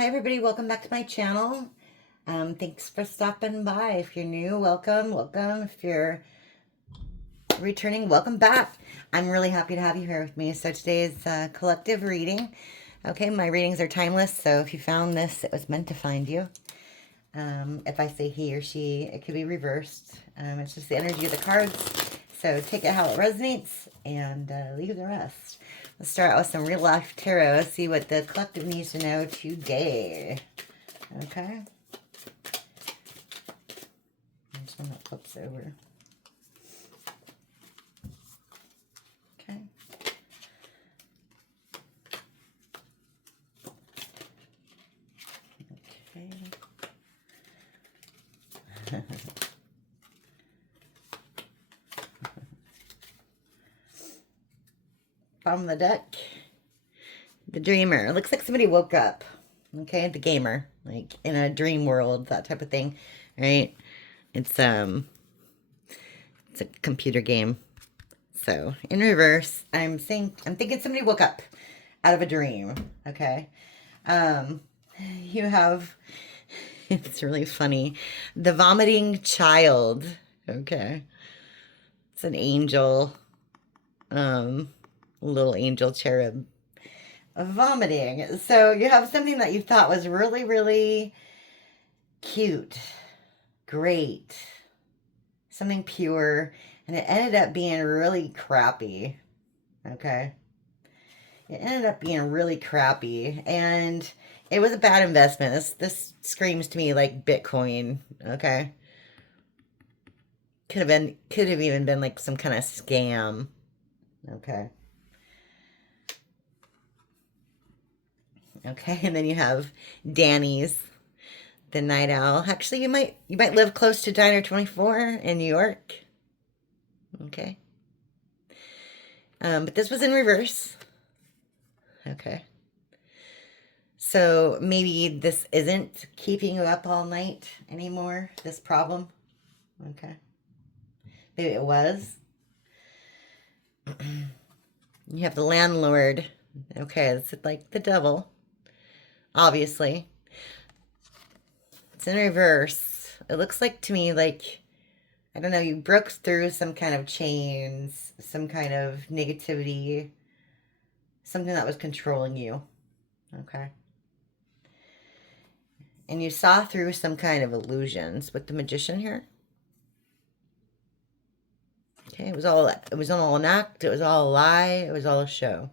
Hi everybody, welcome back to my channel. Thanks for stopping by. If you're new, welcome. If you're returning, welcome back. I'm really happy to have you here with me. So today is collective reading. Okay, my readings are timeless, so if you found this, it was meant to find you. If I say he or she, it could be reversed. It's just the energy of the cards. So take it how it resonates and leave the rest. Let's start out with some real life tarot. See what the collective needs to know today. Okay. There's one that flips over. Okay. Okay. Bottom of the deck, the dreamer. It looks like somebody woke up. Okay, the gamer, like in a dream world, that type of thing, right? It's a computer game. So in reverse, I'm thinking somebody woke up out of a dream. Okay, you have. It's really funny. The vomiting child. Okay, it's an angel. Little angel cherub vomiting. So you have something that you thought was really, really cute, great, something pure, and it ended up being really crappy. Okay. It ended up being really crappy, and it was a bad investment. This screams to me like Bitcoin. Okay. Could have even been like some kind of scam. Okay. Okay, and then you have Danny's, the night owl. Actually, you might live close to Diner 24 in New York. Okay. But this was in reverse. Okay. So maybe this isn't keeping you up all night anymore, this problem. Okay. Maybe it was. You have the landlord. Okay, it's like the devil. Obviously. It's in reverse. It looks like to me like, I don't know, you broke through some kind of chains, some kind of negativity, something that was controlling you. Okay. And you saw through some kind of illusions with the magician here. Okay, it was all an act, it was all a lie, it was all a show.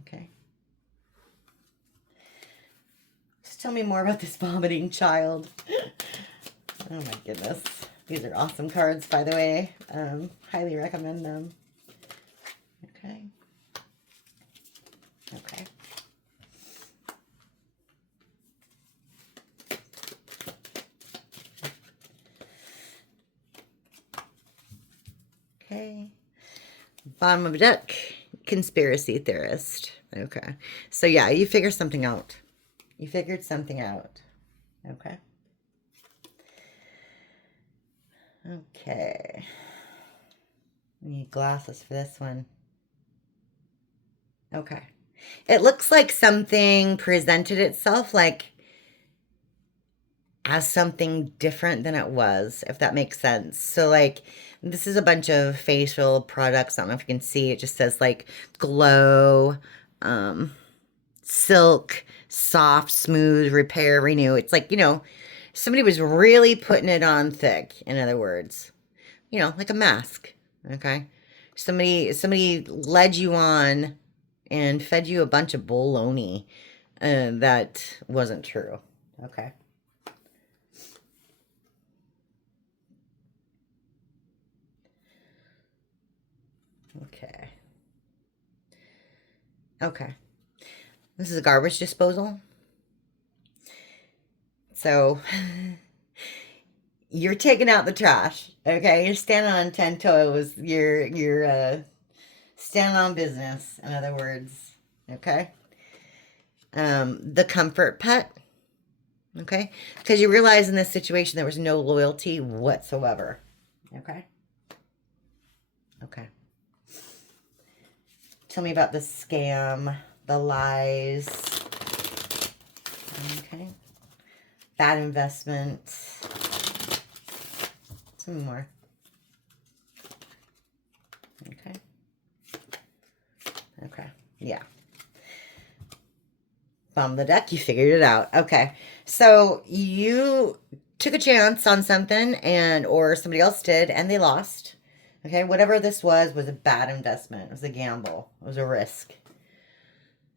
Okay. Just tell me more about this vomiting child. Oh my goodness. These are awesome cards, by the way. Highly recommend them. Okay. Okay. Okay. Bottom of the deck, conspiracy theorist. Okay. So yeah, you figured something out. You figured something out. Okay. Okay. I need glasses for this one. Okay. It looks like something presented itself like as something different than it was, if that makes sense. So like this is a bunch of facial products. I don't know if you can see. It just says like glow, silk, soft, smooth, repair, renew. It's like, somebody was really putting it on thick, in other words. Like a mask. Okay. Somebody led you on and fed you a bunch of baloney that wasn't true. Okay. Okay. Okay. This is a garbage disposal. So you're taking out the trash. Okay. You're standing on 10 toes. You're standing on business, in other words. Okay. The comfort pet. Okay. Because you realize in this situation there was no loyalty whatsoever. Okay. Okay. Tell me about the scam, the lies. Okay. Bad investment. Some more. Okay. Okay. Yeah. Bottom of the deck, you figured it out. Okay. So you took a chance on something or somebody else did and they lost. Okay. Whatever this was a bad investment. It was a gamble. It was a risk.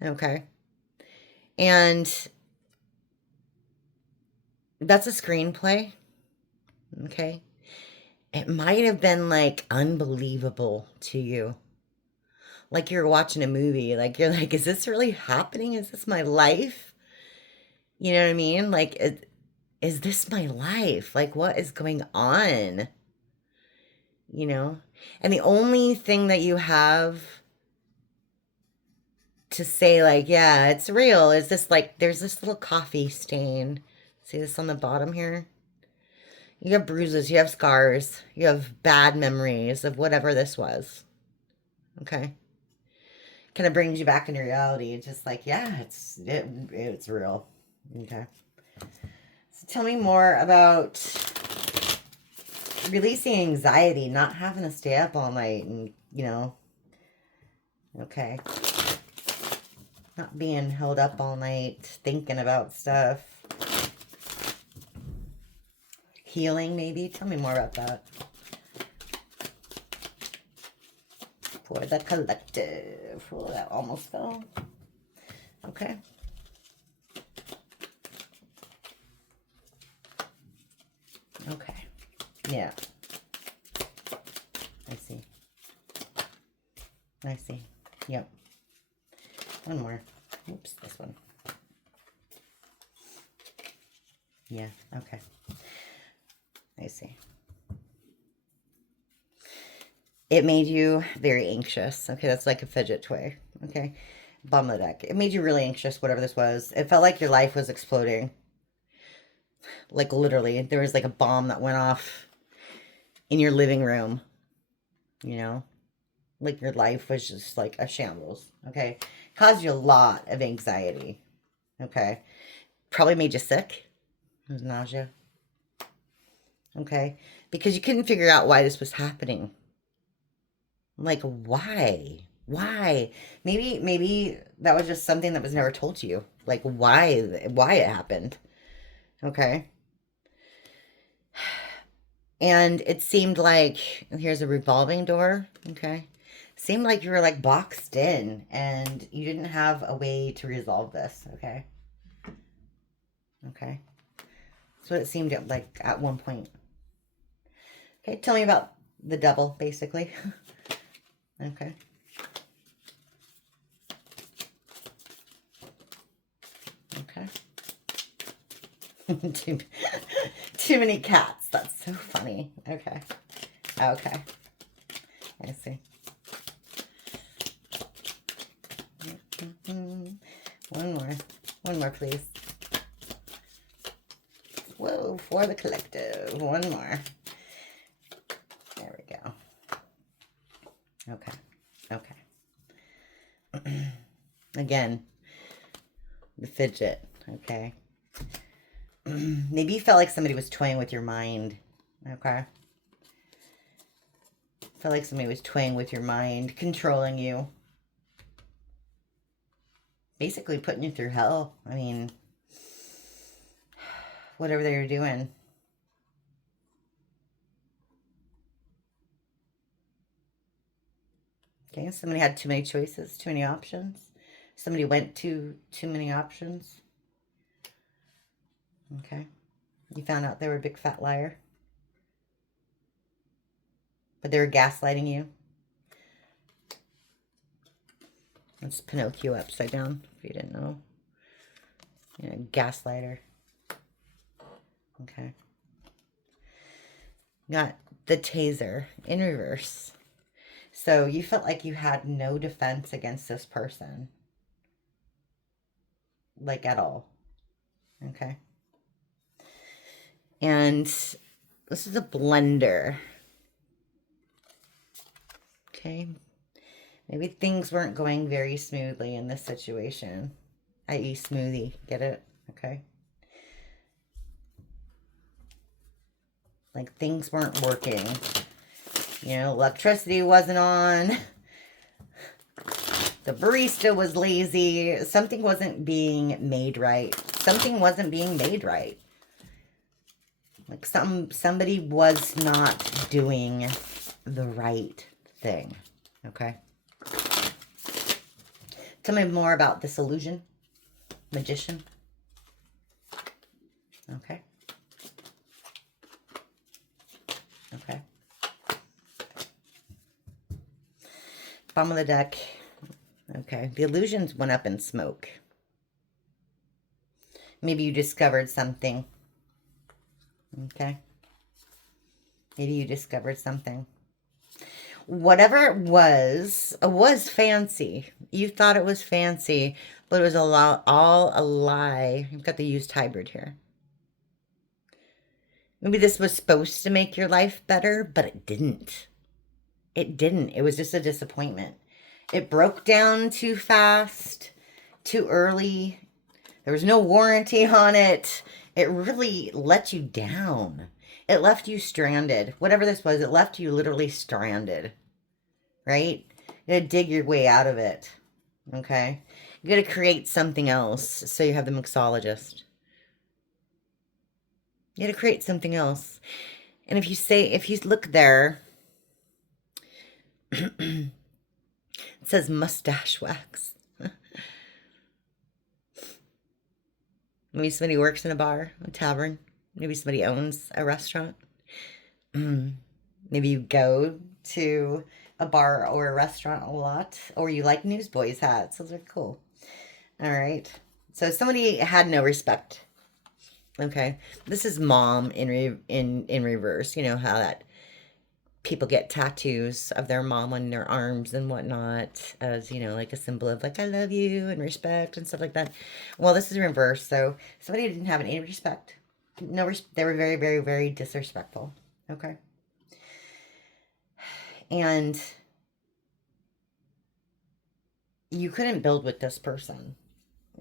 Okay. And that's a screenplay. Okay. It might have been like unbelievable to you. Like you're watching a movie. Like you're like, is this really happening? Is this my life? You know what I mean? Like, is this my life? Like, what is going on? You know? And the only thing that you have to say, like, yeah, it's real, is this, like, there's this little coffee stain. See this on the bottom here? You have bruises, you have scars, you have bad memories of whatever this was. Okay? Kind of brings you back into reality. It's just like, yeah, it's real. Okay. So tell me more about releasing anxiety, not having to stay up all night and, you know, okay. Not being held up all night, thinking about stuff. Healing, maybe? Tell me more about that. For the collective. Oh, that almost fell. Okay. Okay. Yeah. I see. I see. Yep. One more. Oops, this one. Yeah, okay. I see. It made you very anxious. Okay, that's like a fidget toy. Okay. Bottom of the deck. It made you really anxious, whatever this was. It felt like your life was exploding. Like literally, there was like a bomb that went off in your living room. You know? Like your life was just like a shambles. Okay. Caused you a lot of anxiety. Okay. Probably made you sick. It was nausea. Okay. Because you couldn't figure out why this was happening. Like, why? Why? Maybe that was just something that was never told to you. Like, why it happened. Okay. And it seemed like, here's a revolving door. Okay. Seemed like you were like boxed in and you didn't have a way to resolve this. Okay. Okay. That's what it seemed like at one point. Okay. Tell me about the devil, basically. Okay. Okay. Too many cats. That's so funny. Okay. Okay. I see. One more. One more, please. Whoa, for the collective. One more. There we go. Okay. Okay. Again, the fidget. Okay. Maybe you felt like somebody was toying with your mind. Okay. Felt like somebody was toying with your mind, controlling you. Basically putting you through hell. I mean, whatever they were doing. Okay, somebody had too many choices, too many options. Somebody went to too many options. Okay. You found out they were a big fat liar. But they were gaslighting you. That's Pinocchio upside down, if you didn't know. Yeah, gaslighter. Okay. Got the taser in reverse. So you felt like you had no defense against this person. Like at all. Okay. And this is a blender. Okay. Maybe things weren't going very smoothly in this situation, i.e. smoothie. Get it? Okay. Like things weren't working. You know, electricity wasn't on. The barista was lazy. Something wasn't being made right. Something wasn't being made right. Like somebody was not doing the right thing. Okay. Tell me more about this illusion. Magician. Okay. Okay. Bottom of the deck. Okay. The illusions went up in smoke. Maybe you discovered something. Okay. Maybe you discovered something. Whatever it was fancy. You thought it was fancy, but it was all a lie. You've got the used hybrid here. Maybe this was supposed to make your life better, but it didn't. It didn't. It was just a disappointment. It broke down too fast, too early. There was no warranty on it. It really let you down. It left you stranded. Whatever this was, it left you literally stranded. Right? You gotta dig your way out of it. Okay? You gotta create something else. So you have the mixologist. You gotta create something else. And if you look there, it says mustache wax. Maybe somebody works in a bar, a tavern. Maybe somebody owns a restaurant. Maybe you go to a bar or a restaurant a lot, or you like newsboys hats. Those are cool. All right. So somebody had no respect. Okay. This is mom in reverse. You know how that people get tattoos of their mom on their arms and whatnot as, you know, like a symbol of like, I love you and respect and stuff like that. Well, this is reverse. So somebody didn't have any respect. They were very, very, very disrespectful. Okay. And you couldn't build with this person.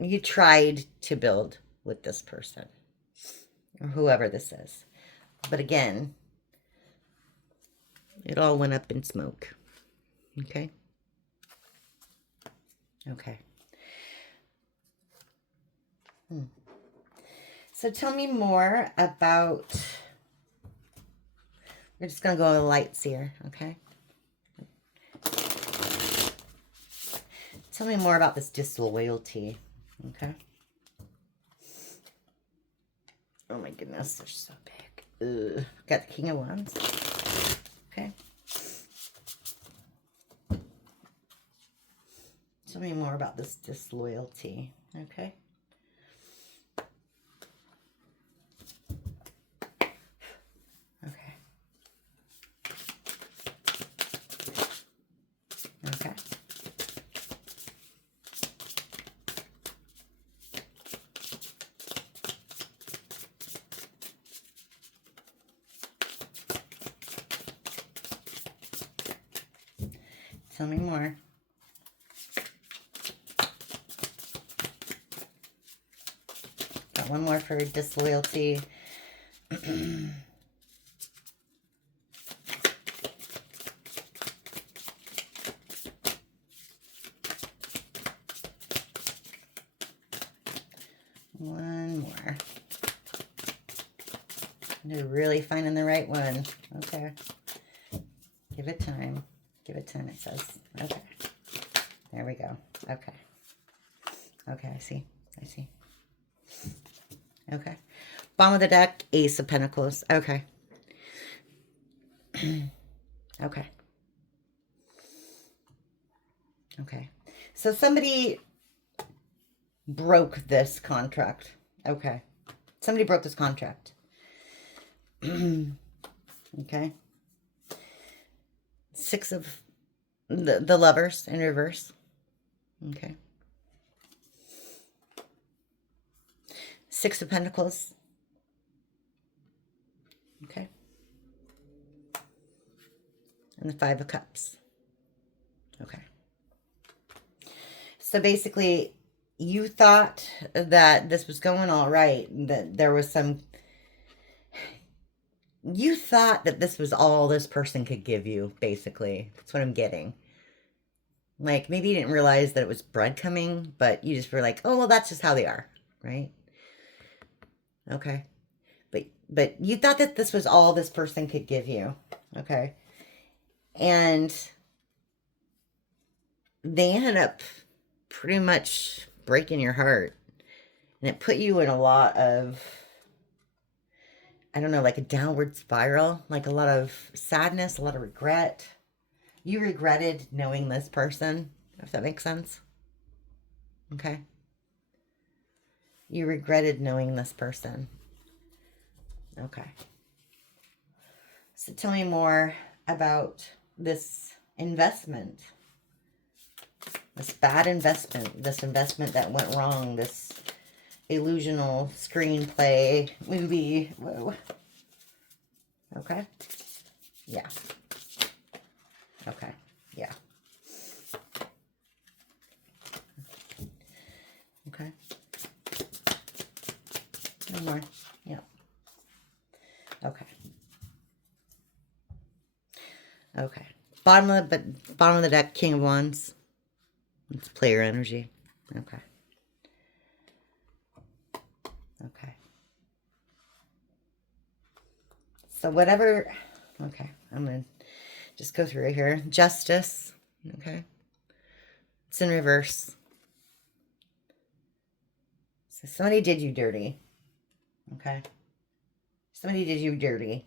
You tried to build with this person or whoever this is. But again, it all went up in smoke. Okay? Okay. So tell me more about... We're just going to go with the lights here, okay? Tell me more about this disloyalty, okay? Oh my goodness, they're so big. Ugh. Got the King of Wands. Okay. Tell me more about this disloyalty, okay? Okay. Okay. Tell me more. Got one more for disloyalty. One more. You're really finding the right one. Okay. Give it time. Give it time, it says. Okay. There we go. Okay. Okay, I see. I see. Okay. Bottom of the deck, Ace of Pentacles. Okay. Okay. Okay. So somebody broke this contract. Okay. Somebody broke this contract. Okay. Six of the Lovers in reverse. Okay. Six of Pentacles. Okay. And the Five of Cups. Okay. So basically, you thought that this was going all right, that there was some. You thought that this was all this person could give you, basically. That's what I'm getting. Like, maybe you didn't realize that it was breadcrumbing, but you just were like, oh, well, that's just how they are, right? Okay. But you thought that this was all this person could give you, okay? And they ended up pretty much breaking your heart. And it put you in a lot of, I don't know, like a downward spiral, like a lot of sadness, a lot of regret. You regretted knowing this person, if that makes sense. Okay. You regretted knowing this person. Okay. So tell me more about this investment. This bad investment. This investment that went wrong. This illusional screenplay movie. Whoa. Okay. Yeah. Okay. Yeah. Okay. No more. Yeah. Okay. Okay. Bottom of the deck, King of Wands. It's player energy. Okay. Okay. So whatever. Okay. I'm gonna just go through it here. Justice. Okay. It's in reverse. So somebody did you dirty. Okay. Somebody did you dirty.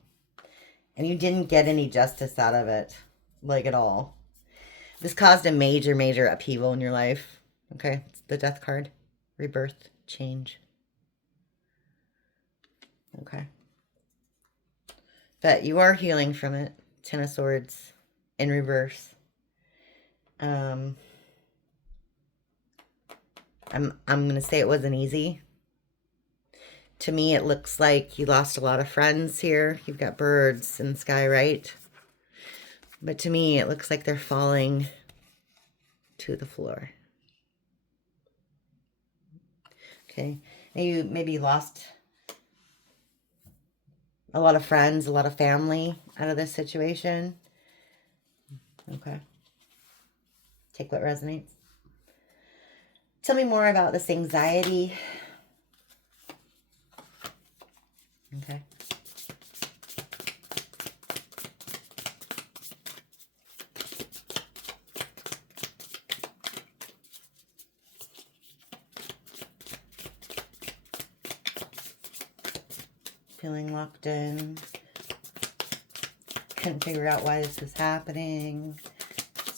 And you didn't get any justice out of it. Like at all. This caused a major, major upheaval in your life. Okay. It's the death card. Rebirth. Change. Okay. But you are healing from it. Ten of Swords in reverse. I'm going to say it wasn't easy. To me, it looks like you lost a lot of friends here. You've got birds in the sky, right? But to me, it looks like they're falling to the floor. Okay. And you maybe lost a lot of friends, a lot of family out of this situation. Okay. Take what resonates. Tell me more about this anxiety. Okay. Feeling locked in. Couldn't figure out why this was happening.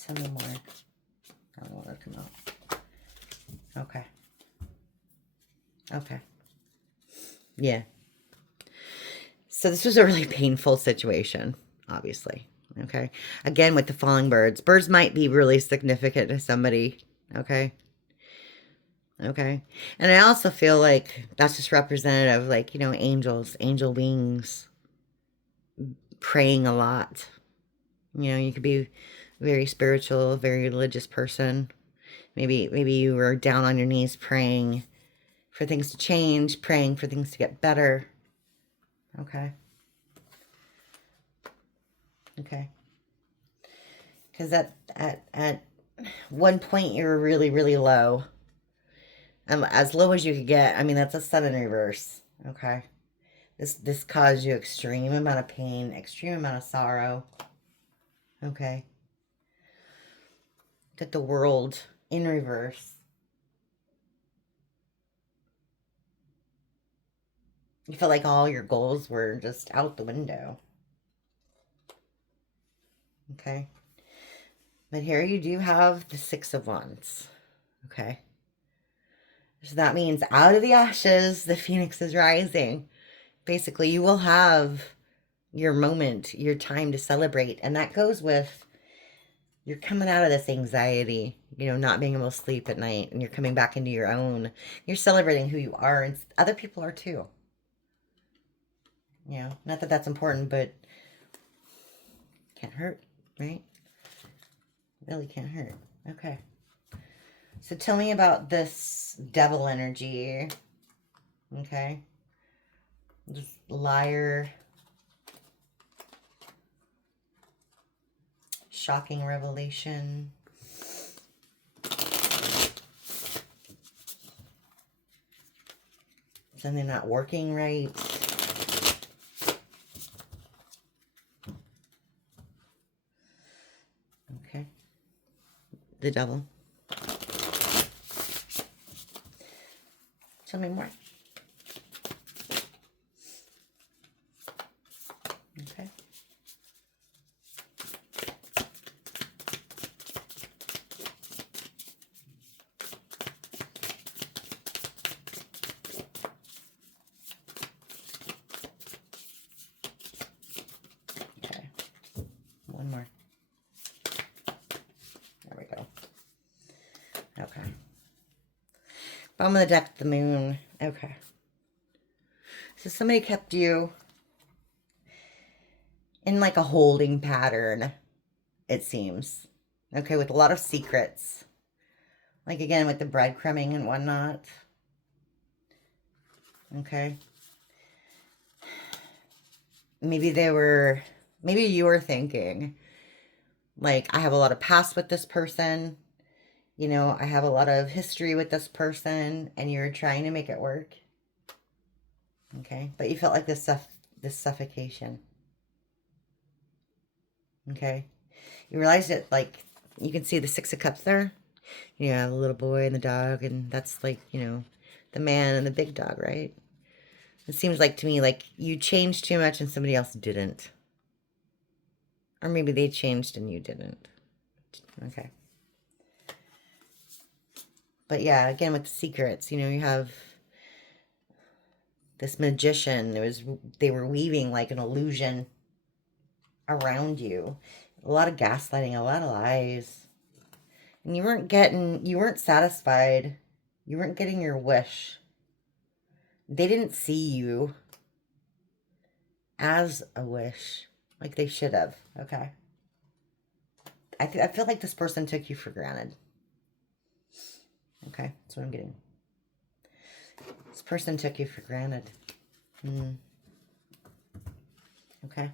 Tell me more. I don't want to come out. Okay. Okay. Yeah. So this was a really painful situation, obviously. Okay. Again, with the falling birds. Birds might be really significant to somebody. Okay. Okay. And I also feel like that's just representative, like, you know, angels, angel wings, praying a lot. You know, you could be very spiritual, very religious person. Maybe you were down on your knees praying for things to change, praying for things to get better. Okay. Okay. Because at one point you were really, really low. As low as you could get. I mean, that's a sun in reverse. Okay. This caused you extreme amount of pain, extreme amount of sorrow. Okay. That the world in reverse. You feel like all your goals were just out the window. Okay. But here you do have the Six of Wands. Okay. So that means out of the ashes, the phoenix is rising. Basically, you will have your moment, your time to celebrate. And that goes with you're coming out of this anxiety, you know, not being able to sleep at night, and you're coming back into your own. You're celebrating who you are, and other people are too. You know, not that that's important, but can't hurt, right? Really can't hurt. Okay. So tell me about this devil energy. Okay. Just liar. Shocking revelation. Something not working right. Okay. The devil. Tell me more. Okay. Okay. One more. There we go. Okay. Bottom of the deck, the moon. Okay. So somebody kept you in like a holding pattern, it seems. Okay, with a lot of secrets. Like again, with the breadcrumbing and whatnot. Okay. Maybe you were thinking, like, I have a lot of past with this person. You know, I have a lot of history with this person, and you're trying to make it work. Okay, but you felt like this suffocation. Okay, you realized it, like, you can see the Six of Cups there. You have a little boy and the dog, and that's like, you know, the man and the big dog, right? It seems like to me like you changed too much and somebody else didn't. Or maybe they changed and you didn't. Okay. But yeah, again with the secrets, you know, you have this magician. They were weaving like an illusion around you. A lot of gaslighting, a lot of lies. And you weren't satisfied. You weren't getting your wish. They didn't see you as a wish like they should have. Okay. I feel like this person took you for granted. Okay, that's what I'm getting. This person took you for granted. Okay.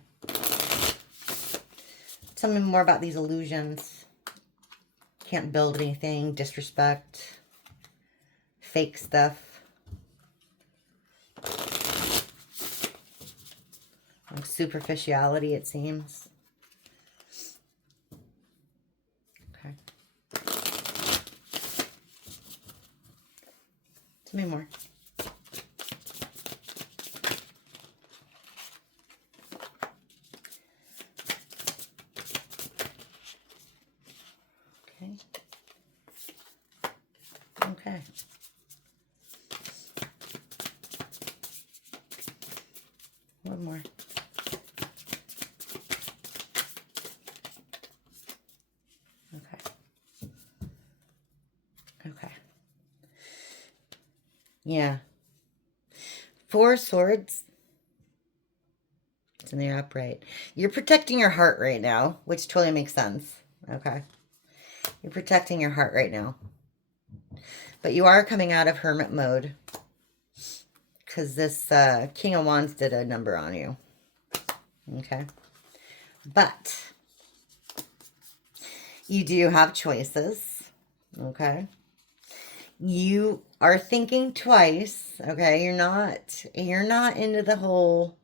Tell me more about these illusions. Can't build anything. Disrespect. Fake stuff. Like superficiality, it seems. Okay. Tell me more. Okay. Okay. One more. Okay. Okay. Yeah. Four swords. And they're upright. You're protecting your heart right now, which totally makes sense. Okay. You're protecting your heart right now. But you are coming out of hermit mode. Because this King of Wands did a number on you. Okay. But you do have choices. Okay. You are thinking twice. Okay. You're not into the whole,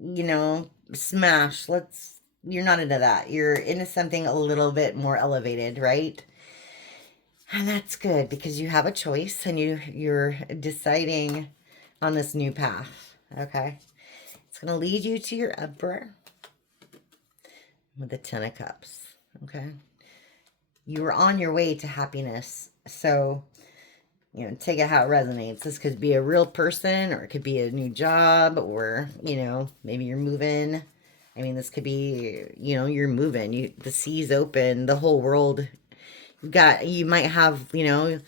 you know, smash. You're not into that. You're into something a little bit more elevated, right? And that's good because you have a choice and you're deciding on this new path. Okay. It's going to lead you to your Emperor with the Ten of Cups. Okay. You were on your way to happiness. So, you know, take it how it resonates. This could be a real person, or it could be a new job, or, you know, maybe you're moving. I mean, this could be, you know, you're moving. The sea's open. The whole world. You might have, you know,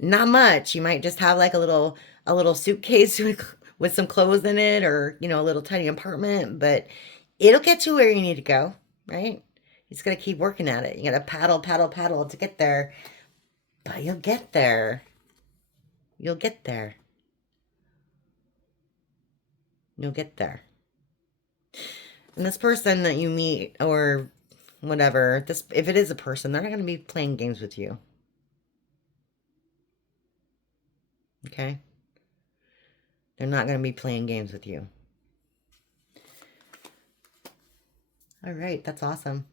not much. You might just have like a little suitcase with some clothes in it, or, you know, a little tiny apartment, but it'll get you where you need to go, right? You just got to keep working at it. You got to paddle to get there. But you'll get there. You'll get there. You'll get there. And this person that you meet or whatever, this, if it is a person, they're not going to be playing games with you. Okay? They're not going to be playing games with you. All right, that's awesome.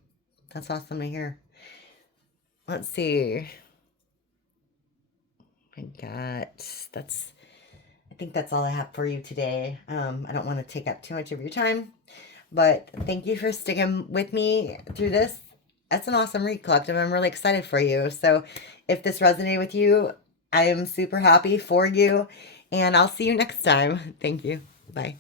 That's awesome to hear. Let's see. I think that's all I have for you today. I don't want to take up too much of your time, but thank you for sticking with me through this. That's an awesome read, Collective. I'm really excited for you. So if this resonated with you, I am super happy for you, and I'll see you next time. Thank you. Bye.